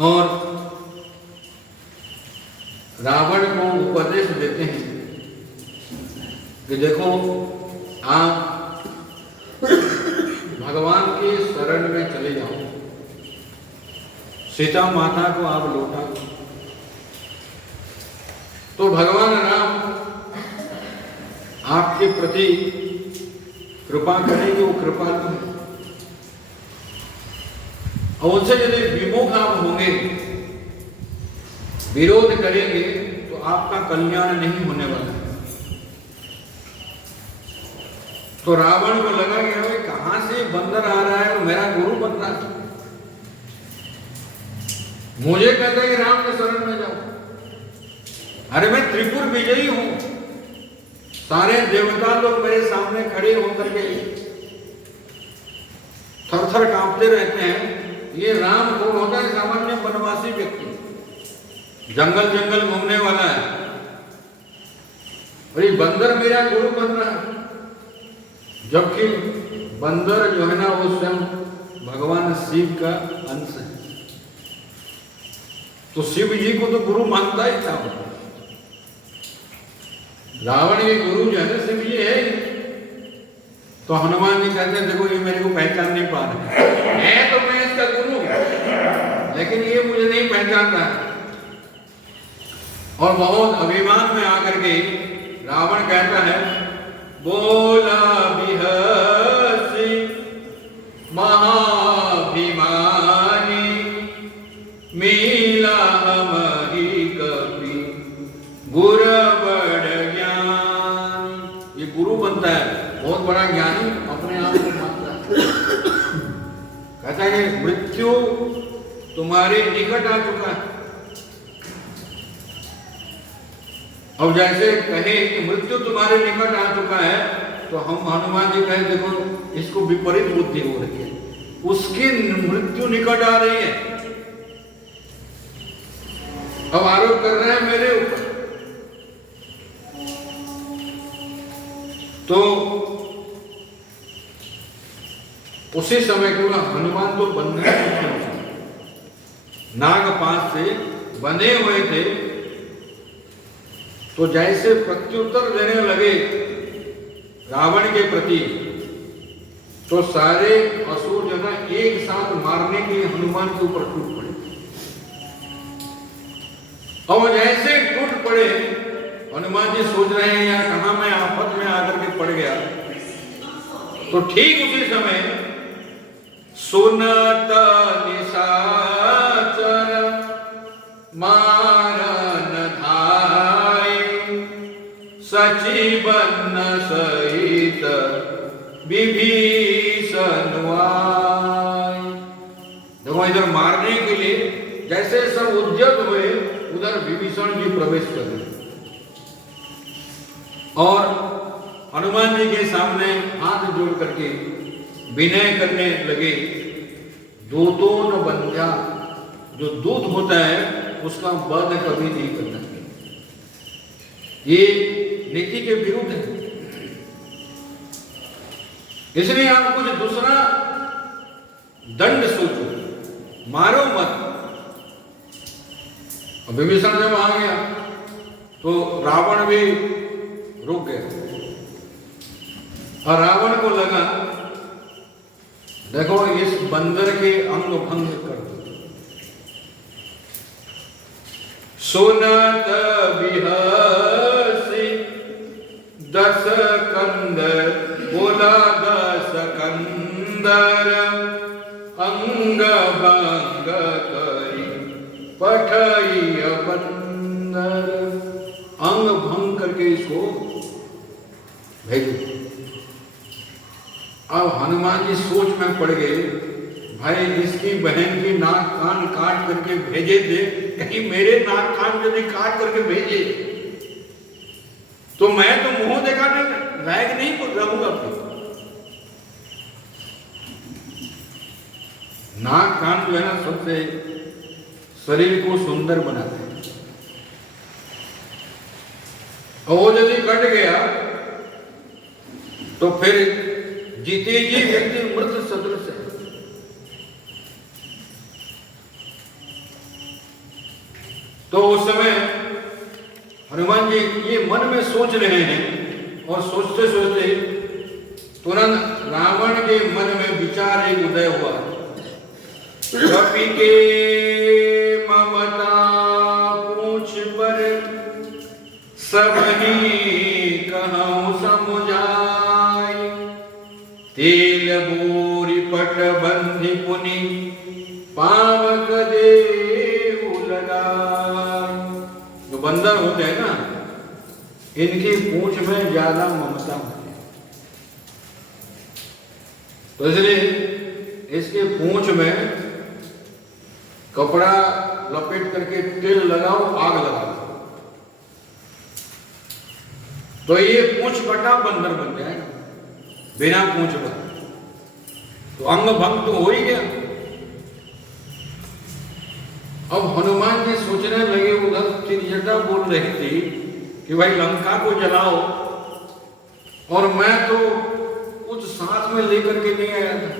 और रावण को उपदेश देते हैं कि देखो आप भगवान के शरण में चले जाओ, सीता माता को आप लौटा दो। तो भगवान राम आपके प्रति कृपा करेंगे, वो कृपालु है। और उनसे यदि विमुख आप होंगे, विरोध करेंगे, तो आपका कल्याण नहीं होने वाला है। तो रावण को लगा कि भाई कहां से बंदर आ रहा है और मेरा गुरु बन रहा है, मुझे कहता है कि राम के शरण में जाओ। अरे मैं त्रिपुर विजयी हूं, सारे देवता लोग मेरे सामने खड़े होकर के थर थर कांपते रहते हैं। ये राम कौन होता है? सामान्य वनवासी व्यक्ति, जंगल जंगल घूमने वाला है, और ये बंदर मेरा गुरु बन रहा है। जबकि बंदर जो है ना, वो स्वयं भगवान शिव का अंश है। तो शिव जी को तो गुरु मानता ही था। रावण के गुरु जो है ना शिव जी है। तो हनुमान जी कहते हैं देखो ये मेरे को पहचान नहीं पा रहे है, तो मैं इसका गुरु हूं, लेकिन ये मुझे नहीं पहचानता। और बहुत अभिमान में आकर के रावण कहता है, बोला बिहसी महाभिमानी मीला हमहि कपि गुर बड़ ज्ञान। ये गुरु बनता है, बहुत बड़ा ज्ञानी अपने आप को मानता है। कहता है कि मृत्यु तुम्हारे निकट आ चुका है। और जैसे कहे कि मृत्यु तुम्हारे निकट आ चुका है, तो हम हनुमान जी कहे देखो इसको विपरीत बुद्धि हो रही है, उसकी मृत्यु निकट आ रही है। अब आरोप कर रहे हैं मेरे ऊपर। तो उसी समय क्यों हनुमान तो बनने नागपाश से बने हुए थे, तो जैसे प्रत्युत्तर देने लगे रावण के प्रति, तो सारे असुर जो है एक साथ मारने के लिए हनुमान के ऊपर टूट पड़े। और जैसे टूट पड़े, हनुमान जी सोच रहे हैं यार कहां मैं आफत में आकर के पड़ गया। तो ठीक उसी समय सुनत निशाचर मारन धाय सचिवन सहित विभीषण आए। देखो इधर मारने के लिए जैसे सब उद्यत हुए, उधर विभीषण जी प्रवेश कर गए और हनुमान जी के सामने हाथ जोड़ करके विनय करने लगे। दूतों न बंध्या, जो दूत होता है उसका वध कभी नहीं करना चाहिए, ये नीति के विरुद्ध है। इसलिए आप कुछ दूसरा दंड सोचो, मारो मत। विभीषण जब आ गया तो रावण भी रुक गया और रावण को लगा देखो इस बंदर के अंग भंग कर दो। सुनत बिहसी दस कंदर, बोला दस कंदर अंग भंग करी पठई बंदर। अंग भंग करके इसको भेजो। अब हनुमान जी सोच में पड़ गए, भाई इसकी बहन की नाक कान काट करके भेजे थे, कहीं मेरे नाक कान यदि काट करके भेजे तो मैं तो मुंह दिखाने लायक नहीं रहूंगा। नाक कान जो है ना सबसे शरीर को सुंदर बनाते हैं, और वो यदि कट गया तो फिर जीते जी व्यक्ति मृत सदृश है। तो उस समय हनुमान जी ये मन में सोच रहे हैं और सोचते सोचते तुरंत रावण के मन में विचार एक उदय हुआ। कपि के ममता पूछ पर सबही कहूँ समुझाई, तेल बोरी पट बंधि पुनि पावक देहु लगाई। जो बंदर होते हैं ना, इनकी पूंछ में ज्यादा ममता होती है, तो इसलिए इसके पूंछ में कपड़ा लपेट करके तेल लगाओ, आग लगाओ, तो ये पूंछ कटा बंदर बन जाएगा। बिना पूंछ पर तो अंग भंग तो हो ही गया। अब हनुमान जी सोचने लगे, उधर त्रिजटा बोल रही थी कि भाई लंका को जलाओ, और मैं तो कुछ साथ में लेकर के नहीं आया था,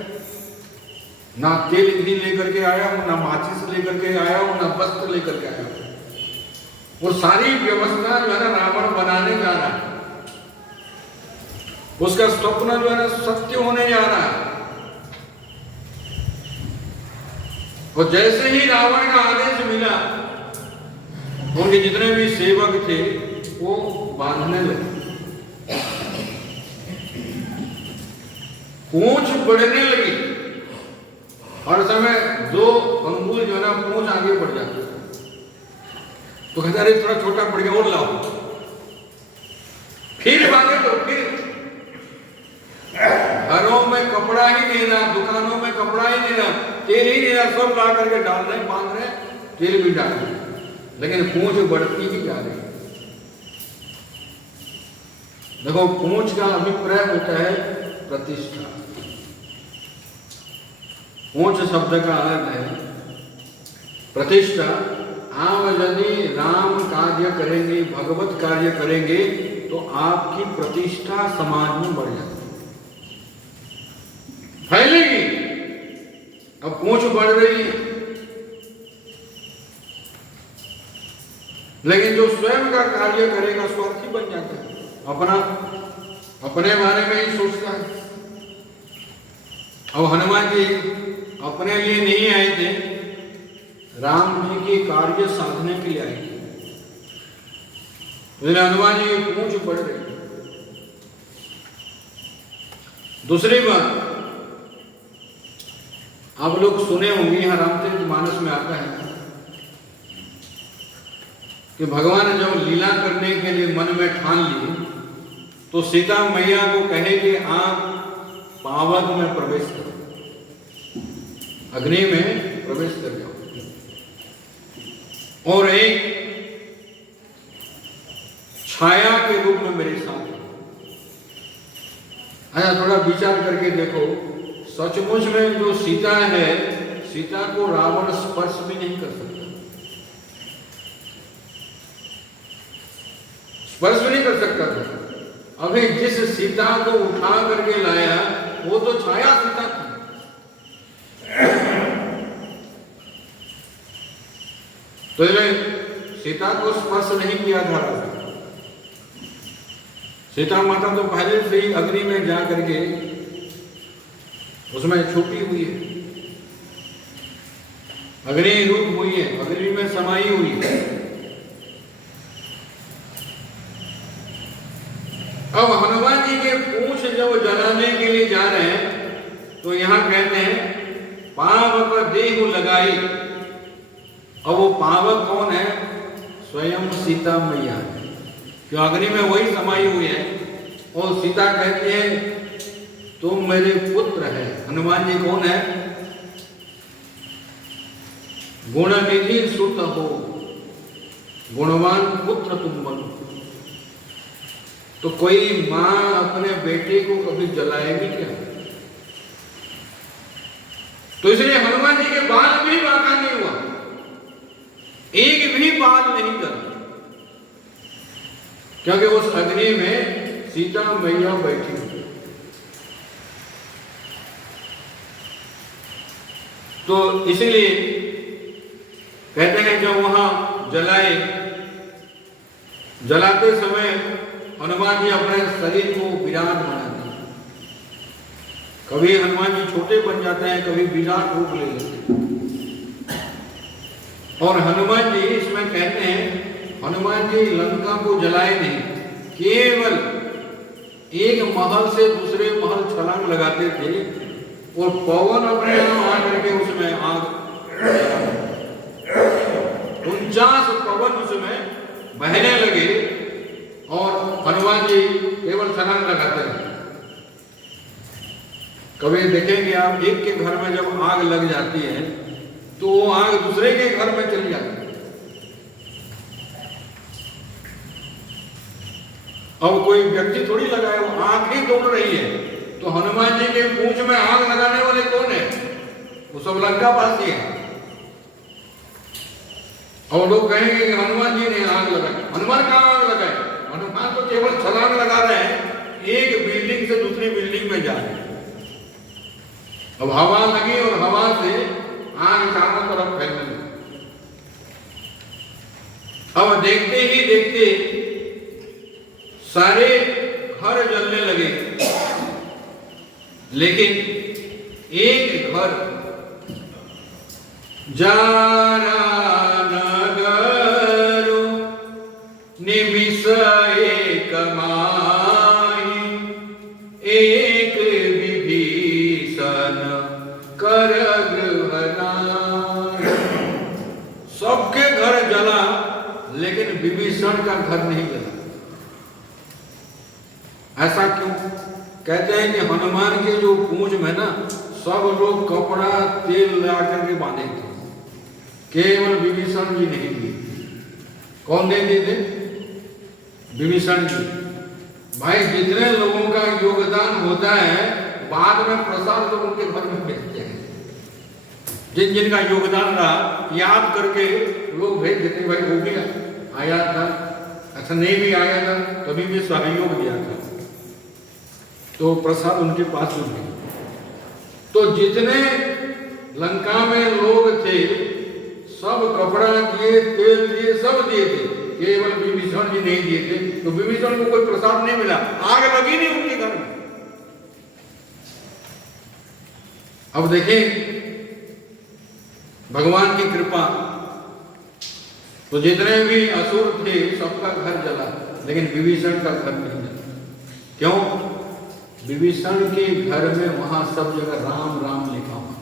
ना तेल घी लेकर के आया हूं, ना माचिस लेकर के आया हूं, ना वस्त्र लेकर के आया हूं। वो सारी व्यवस्था जो है ना रावण बनाने जा रहा है, उसका स्वप्न जो है ना सत्य होने जा रहा है। और जैसे ही रावण का आदेश मिला, उनके जितने भी सेवक थे वो बांधने लगे, पूंछ बढ़ने लगी। हर समय 2 अंगुल जो है ना पूंछ आगे बढ़ जाती, तो कहते अरे थोड़ा छोटा पड़ गया और लाओ, फिर बांधे, तो फिर घरों में कपड़ा ही देना, दुकानों में कपड़ा ही देना, तेल ही देना, सब ला करके डाल रहे, बांध रहे, तेल भी डाल रहे, लेकिन पूंछ बढ़ती ही जा रही। देखो, पूंछ का अभिप्राय होता है प्रतिष्ठा। पूंछ शब्द का अर्थ है प्रतिष्ठा। आप यदि राम कार्य करेंगे, भगवत कार्य करेंगे, तो आपकी प्रतिष्ठा समाज में बढ़ जाती है, फैलेगी। अब पूंछ बढ़ रही है, लेकिन जो स्वयं का कार्य करेगा स्वार्थी बन जाता है, अपने बारे में ही सोचता है। अब हनुमान जी अपने लिए नहीं आए थे, राम जी के कार्य साधने के लिए आए थे। हनुमान जी की पूंछ बढ़ रही। दूसरी बात, आप लोग सुने होंगे, यहां रामचरितमानस में आता है कि भगवान जब लीला करने के लिए मन में ठान लिए, तो सीता मैया को कहे कि आप पावक में प्रवेश करो, अग्नि में प्रवेश कर जाओ, और एक छाया के रूप में मेरे साथ। अच्छा, थोड़ा विचार करके देखो, सचमुच में जो सीता है, सीता को रावण स्पर्श भी नहीं कर सकता, स्पर्श भी नहीं कर सकता था। अभी जिस सीता को उठा करके लाया, वो तो छाया सीता थी। तो सीता को स्पर्श नहीं किया था। सीता माता तो पहले से ही अग्नि में जा करके उसमें छुपी हुई है, अग्नि रूप हुई है, अग्नि में समाई हुई है। अब हनुमान जी के पूंछ जब जलाने के लिए जा रहे हैं, तो यहां कहते हैं पावक देहु लगाई। अब वो पावक कौन है? स्वयं सीता मैया, जो अग्नि में वही समाई हुई है। और सीता कहती है तुम मेरे पुत्र है। हनुमान जी कौन है? गुण निधि सुत हो, गुणवान पुत्र तुम बनो। तो कोई मां अपने बेटे को कभी जलाएगी क्या? तो इसलिए हनुमान जी के बाल भी बांका नहीं हुआ, एक भी बाल नहीं कर, क्योंकि उस अग्नि में सीता मैया बैठी हुई। तो इसीलिए कहते हैं जब वहां जलाए, जलाते समय हनुमान जी अपने शरीर को विराट बनाते हैं। कभी हनुमान जी छोटे बन जाते हैं, कभी विराट रूप ले लेते हैं। और हनुमान जी इसमें कहते हैं, हनुमान जी लंका को जलाए नहीं, केवल एक महल से दूसरे महल छलांग लगाते थे और पवन अपने यहाँ आ करके उसमें आग 49 पवन उसमें बहने लगे और हनुमान जी केवल छलांग लगाते रहे। कभी देखेंगे आप, एक के घर में जब आग लग जाती है तो वो आग दूसरे के घर में चली जाती है। अब कोई व्यक्ति थोड़ी लगाए, वो आग ही दौड़ रही है। तो हनुमान जी के पूंछ में आग लगाने वाले कौन है? वो सब लंकावासी है। और लोग कहेंगे कि हनुमान जी ने आग लगाई। हनुमान कहाँ आग लगाए? हनुमान तो केवल छलांग लगा रहे हैं, एक बिल्डिंग से दूसरी बिल्डिंग में जा रहे हैं। अब हवा लगी और हवा से आग चारों तरफ फैलने लगी। अब देखते ही देखते सारे घर जलने लगे, लेकिन एक घर जारा नगर निमिष एक माई, एक विभीषण कर गृहनाई। सबके घर जला, लेकिन विभीषण का घर नहीं जला। ऐसा क्यों? कहते हैं कि हनुमान के जो पूंछ में ना सब लोग कपड़ा तेल ला करके बांधे थे, केवल विभीषण जी नहीं दिए। कौन दे दिए थे? विभीषण जी। भाई जितने लोगों का योगदान होता है बाद में प्रसाद तो उनके घर में भेजते हैं। जिन जिनका योगदान रहा याद करके लोग भेज देते, भाई वो भी आया था, अच्छा नहीं भी आया था तभी भी सहयोग दिया था, तो प्रसाद उनके पास हो गया। तो जितने लंका में लोग थे सब कपड़ा दिए, तेल दिए, सब दिए थे, केवल विभीषण जी नहीं दिए थे। तो विभीषण को कोई प्रसाद नहीं मिला, आग लगी नहीं उनके घर में। अब देखें भगवान की कृपा, तो जितने भी असुर थे सबका घर जला, लेकिन विभीषण का घर नहीं जला। क्यों? विभीषण के घर में वहां सब जगह राम राम लिखा हुआ,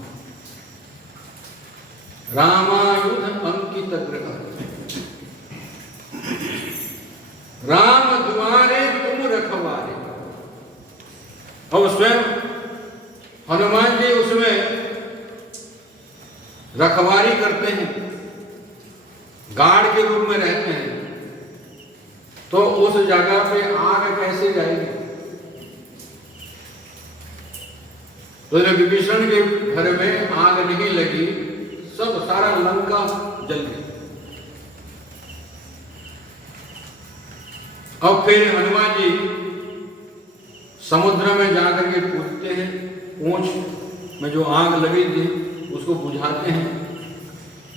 रामायुध अंकित गृह, राम द्वारे तुम रखवारे। और स्वयं हनुमान जी उसमें रखवारी करते हैं, गार्ड के रूप में रहते हैं। तो उस जगह पे आग कैसे जाएगी? तो विभीषण के घर में आग नहीं लगी, सब सारा लंका जल गया। अब फिर हनुमान जी समुद्र में जाकर के पूछते हैं, पूंछ में जो आग लगी थी उसको बुझाते हैं।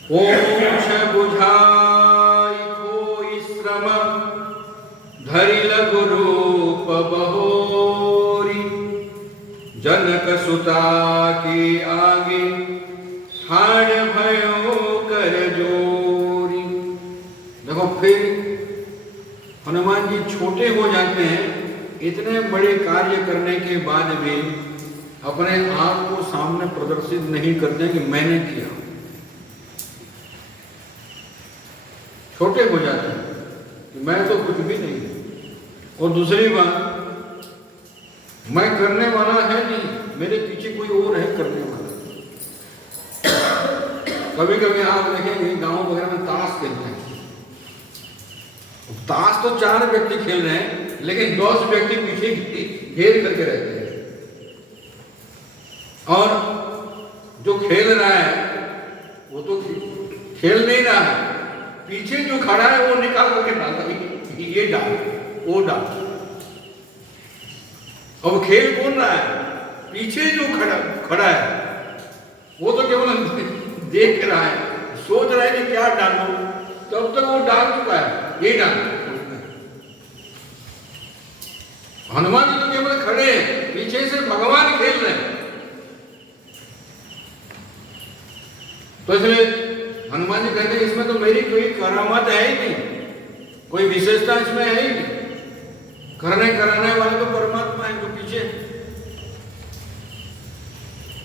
पूंछ बुझाई कोई श्रम, धरि लघु रूप बहोरी, जनक सुता की आगे हाड़ भयो कर जोरी। देखो फिर हनुमान जी छोटे हो जाते हैं, इतने बड़े कार्य करने के बाद भी अपने आप को सामने प्रदर्शित नहीं करते कि मैंने किया। छोटे हो जाते हैं कि मैं तो कुछ भी नहीं। और दूसरी बात, मैं करने वाला है नहीं, मेरे पीछे कोई और है करने वाला। कभी कभी आप देखेंगे गांव वगैरह में ताश खेलते हैं, ताश तो 4 व्यक्ति खेल रहे हैं, लेकिन 10 व्यक्ति पीछे घेर करके रहते हैं। और जो खेल रहा है वो तो खेल नहीं रहा है, पीछे जो खड़ा है वो निकाल करके डालता है, ये डाल वो डाल। अब खेल कौन रहा है? पीछे जो खड़ा है वो तो केवल देख रहा है, सोच रहा है कि क्या डालूं, तब तक वो डाल चुका है, ये डाल। हनुमान जी तो केवल खड़े हैं, पीछे से भगवान खेल रहे हैं। तो इसलिए हनुमान जी कहते हैं इसमें तो मेरी कोई करामत है ही नहीं, कोई विशेषता इसमें है ही नहीं। करने कराने वाले तो परमात्मा है, जो पीछे।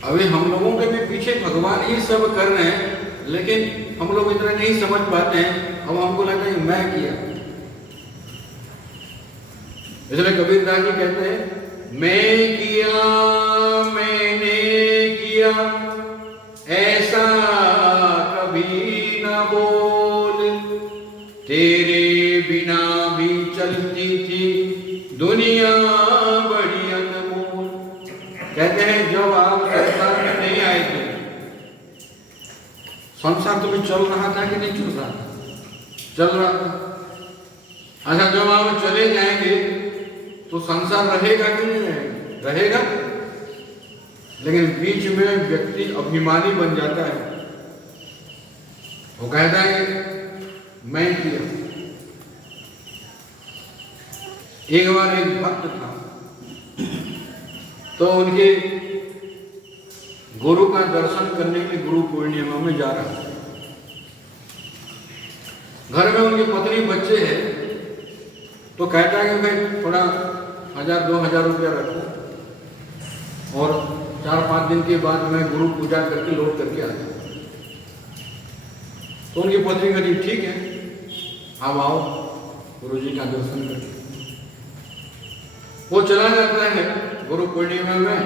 अभी हम लोगों के भी पीछे भगवान ही सब कर रहे हैं, लेकिन हम लोग इतना नहीं समझ पाते हैं। अब हमको लगता है मैं किया। इसलिए कबीरदास जी कहते हैं मैं किया, मैंने किया, ऐसा कभी ना बोल, तेरे बिना भी चलती थी दुनिया बड़ी अनमोल। कहते हैं जब आप संसार में नहीं आए थे, संसार तुम्हें चल रहा था कि नहीं चल रहा था? चल रहा था। अच्छा, जब आप चले जाएंगे तो संसार रहेगा कि नहीं रहेगा? रहेगा। लेकिन बीच में व्यक्ति अभिमानी बन जाता है, वो कहता है मैं किया। एक बार एक भक्त था, तो उनके गुरु का दर्शन करने के लिए गुरु पूर्णिमा में जा रहा था। घर में उनकी पत्नी बच्चे हैं, तो कहता है कि भाई थोड़ा 1000-2000 रुपया रखो और 4-5 दिन के बाद मैं गुरु पूजा करके लौट करके आता हूँ। तो उनकी पत्नी कहती ठीक है, आप आओ गुरु जी का दर्शन करके। वो चला जाता है गुरु पूर्णिमा में,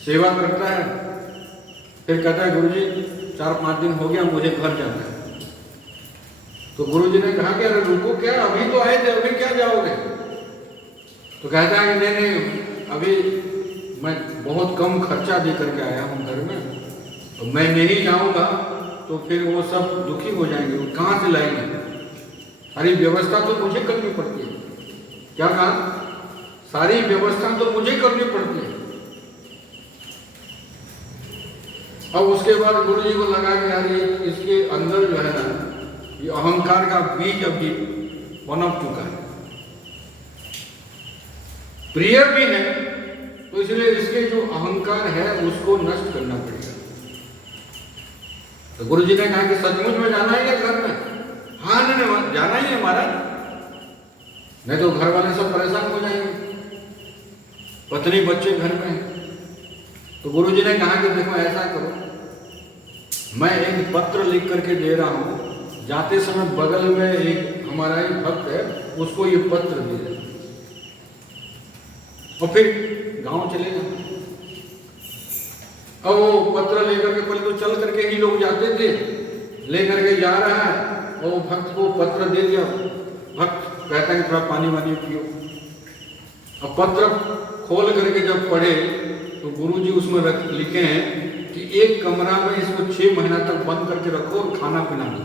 सेवा करता है, फिर कहता है गुरु जी 4-5 दिन हो गया, मुझे घर जाना है। तो गुरु जी ने कहा कि अरे रुको, क्या अभी तो आए थे, अभी क्या जाओगे? तो कहता है कि नहीं, अभी मैं बहुत कम खर्चा दे करके आया हूँ घर में, तो मैं नहीं जाऊँगा तो फिर वो सब दुखी हो जाएंगे, वो कहाँ से लाएंगे? सारी व्यवस्था तो मुझे करनी पड़ती है। क्या कहा? सारी व्यवस्था तो मुझे करनी पड़ती है। अब उसके बाद गुरु जी को लगा कि यार ये इसके अंदर जो है ना, ये अहंकार का बीज अभी पनप चुका है, प्रिय भी है, तो इसलिए इसके जो अहंकार है उसको नष्ट करना पड़ेगा। तो गुरु जी ने कहा कि सचमुच में जाना ही है घर में? हाँ नहीं, जाना ही है महाराज, नहीं तो घर वाले सब परेशान हो जाएंगे, पत्नी बच्चे घर में हैं। तो गुरु जी ने कहा कि देखो ऐसा करो, मैं एक पत्र लिख करके दे रहा हूं, जाते समय बगल में एक हमारा ही भक्त है, उसको ये पत्र दे देना और फिर गांव चले जाओ। अब वो पत्र लेकर के, पहले तो चल करके ही लोग जाते थे, लेकर के जा रहा है और वो भक्त को पत्र दे दिया। भक्त कहता है कि थोड़ा पानी वानी पियो। अब पत्र खोल करके जब पढ़े तो गुरुजी उसमें लिखे हैं कि एक कमरा में इसको 6 महीना तक बंद करके रखो और खाना पीना दो।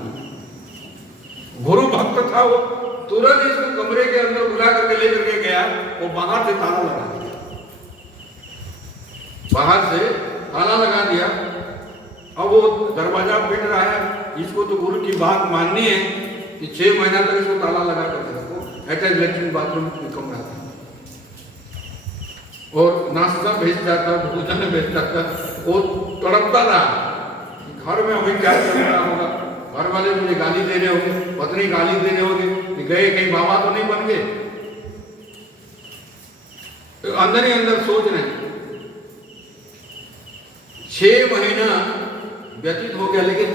गुरु भक्त था, वो तुरंत इसको कमरे के अंदर बुला करके ले करके गया, वो बाहर से ताला लगा दिया, बाहर से ताला लगा दिया। अब वो दरवाजा पीट रहा है, इसको तो गुरु की बात माननी है कि 6 महीना तक इसको ताला लगा करके रखो, अटैच लेट्रिन बाथरूम कमरा था, और नाश्ता भेजता था, भोजन भेजता था। वो तड़पता रहा कि घर में अभी क्या चल रहा होगा, घर वाले मुझे गाली दे रहे होंगे, पत्नी गाली दे रहे होंगे, गए कहीं बाबा तो नहीं बन गए। तो अंदर ही अंदर सोच रहे हैं। 6 महीना व्यतीत हो गया, लेकिन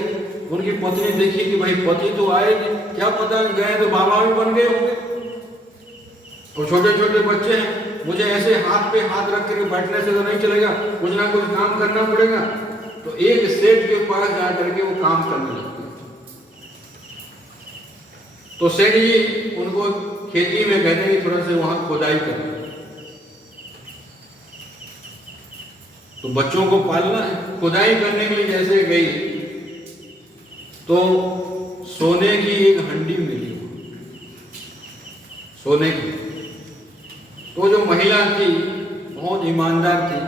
उनकी पत्नी देखी कि भाई पति तो आए नहीं, क्या पता गए तो बाबा भी बन गए होंगे, और छोटे छोटे बच्चे हैं, मुझे ऐसे हाथ पे हाथ रख कर बैठने से तो नहीं चलेगा, कुछ ना कुछ काम करना पड़ेगा। तो एक सेठ के पास जा करके वो काम करने लगते। तो सेठ जी उनको खेती में कहते हैं कि थोड़ा से वहां खुदाई करो, तो बच्चों को पालना है। खुदाई करने के लिए जैसे गई तो सोने की एक हंडी मिली, सोने की। तो जो महिला थी बहुत ईमानदार थी,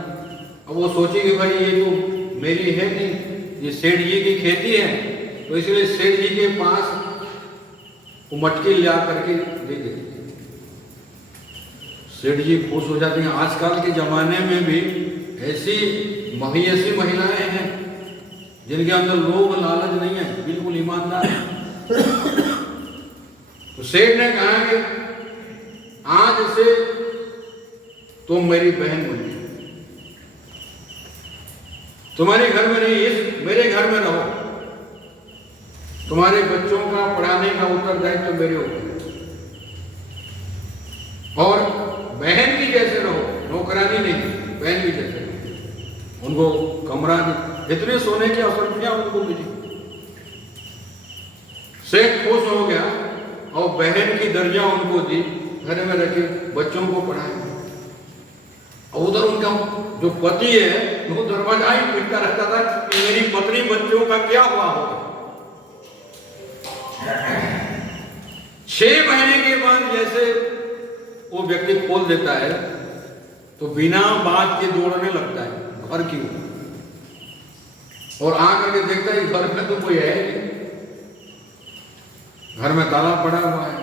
अब वो सोची कि भाई ये तो मेरी है नहीं, ये सेठ जी की खेती है, तो इसलिए सेठ जी के पास वो मटकी ला करके दे देते। सेठ जी खुश हो जाते हैं। आजकल के जमाने में भी ऐसी महिलाएं हैं जिनके अंदर लोभ लालच नहीं है, बिल्कुल ईमानदार है। तो सेठ ने कहा कि आज से तुम मेरी बहन बन गई, तुम्हारे घर में नहीं, इस मेरे घर में रहो, तुम्हारे बच्चों का पढ़ाने का उत्तरदायित्व तो मेरे ऊपर, और बहन की जैसे रहो, नौकरानी नहीं, बहन की जैसे रहो। उनको कमरा इतने सोने की असुविधा उनको मिली। सेठ खुश हो गया और बहन की दर्जा उनको दी, घर में रखे, बच्चों को पढ़ाए। और उधर उनका जो पति है वो दरवाजा ही पीटता रहता था कि मेरी पत्नी बच्चों का क्या हुआ होगा। 6 महीने के बाद जैसे वो व्यक्ति खोल देता है तो बिना बात के दौड़ने लगता है घर की ओर, और आकर के देखता है घर में तो कोई है नहीं, घर में ताला पड़ा हुआ है।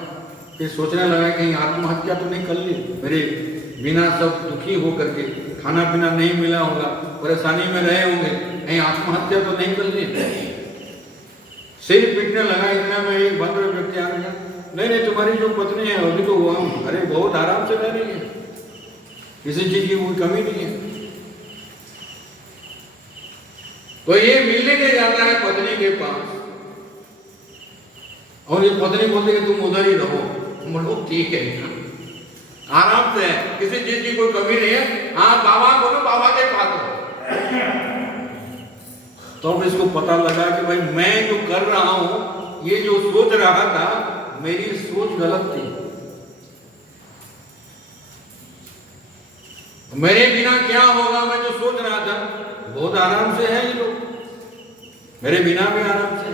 फिर सोचने लगा कहीं आत्महत्या तो नहीं कर ली, मेरे बिना सब दुखी हो करके, खाना पीना नहीं मिला होगा, परेशानी में रहे होंगे, कहीं आत्महत्या तो नहीं कर ली। सिर पीटने लगा, इतना में एक भद्र व्यक्ति आ गया, नहीं तुम्हारी जो पत्नी है अभी तो वो अरे बहुत आराम से रह रही है, किसी चीज की कोई कमी नहीं है। तो ये मिलने के जाता है पत्नी के पास, और ये पत्नी बोलती है तुम उधर ही रहो। बोलो ठीक है, आराम से है, किसी चीज की कोई कमी नहीं है, हाँ बाबा बोलो, बाबा के पास हो। तो अब इसको पता लगा कि भाई मैं जो कर रहा हूं, ये जो सोच रहा था, मेरी सोच गलत थी। मेरे बिना क्या होगा, मैं जो सोच रहा था बहुत आराम से है ये लोग, मेरे बिना भी आराम से।